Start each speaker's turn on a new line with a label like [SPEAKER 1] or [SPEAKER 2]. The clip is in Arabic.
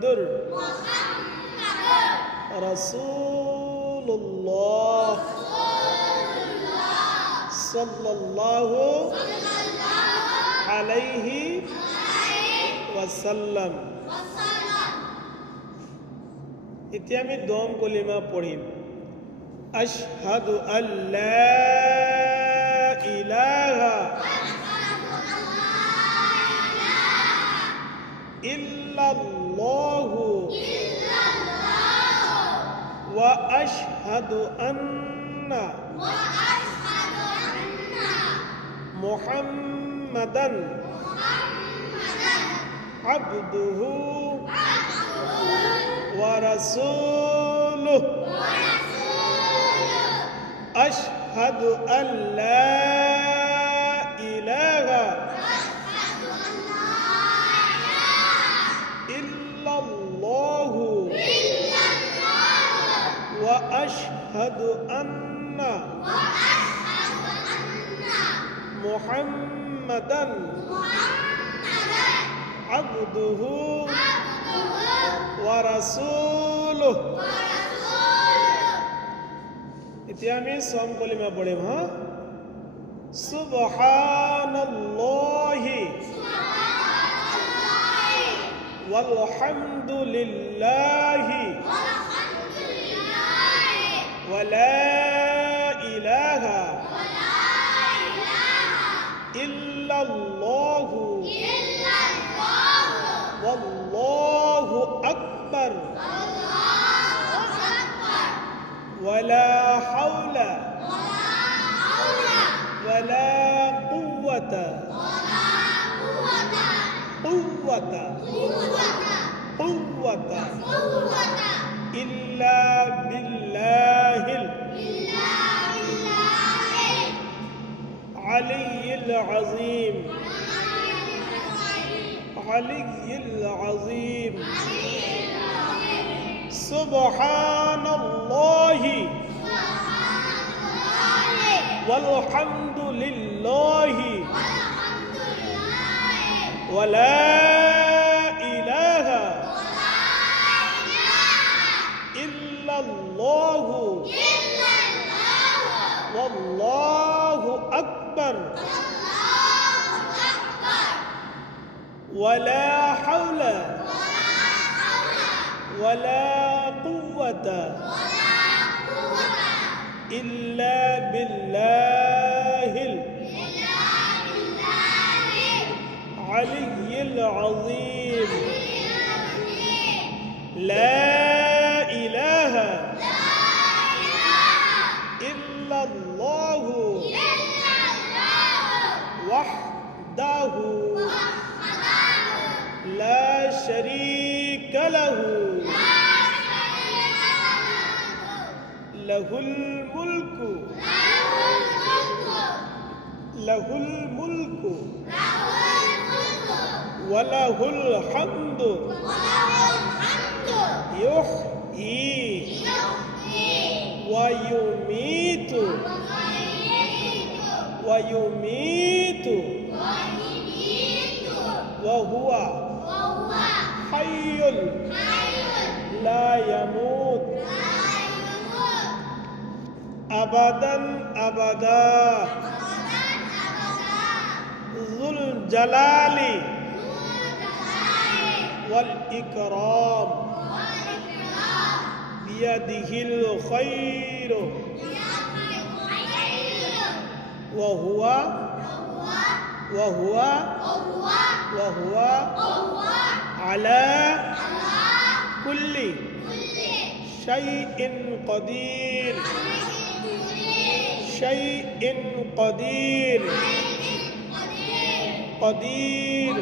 [SPEAKER 1] মুহাম্মাদুর রাসূলুল্লাহ সাল্লাল্লাহু আলাইহি ওয়াসাল্লাম। এতে আমি দম কলিমা পড়ি আশহাদু আল্লা ইলাহা ইল্লাল্লাহ। الله إلا الله وأشهد أن وأشهد أن محمدا محمدا عبده ورسوله ورسوله. أشهد أن لا وأشهد أن محمدا عبده ورسوله এতিয়া আমি চম কলিমা পঢ়িম হা সুবহানাল্লাহি walhamdulillahi ولا والله أكبر. ولا حول. ولا قوة. قوة. قوة. إلا بالله العلي العظيم. علي العظيم. سبحان الله والحمد لله ولا إله إلا الله والله أكبر. ولا حول ولا قوة إلا بالله العلي العظيم. لا إله إلا الله وحده لا شريك له. له الملك. له الملك. وله الحمد. يحيي. ويميت. ويميت. وهو حي. لا يموت. أبدا أبدا. ذو الجلال والإكرام. بيده الخير. وهو وهو وهو على كل شيء قدير. شيء قدير. قدير.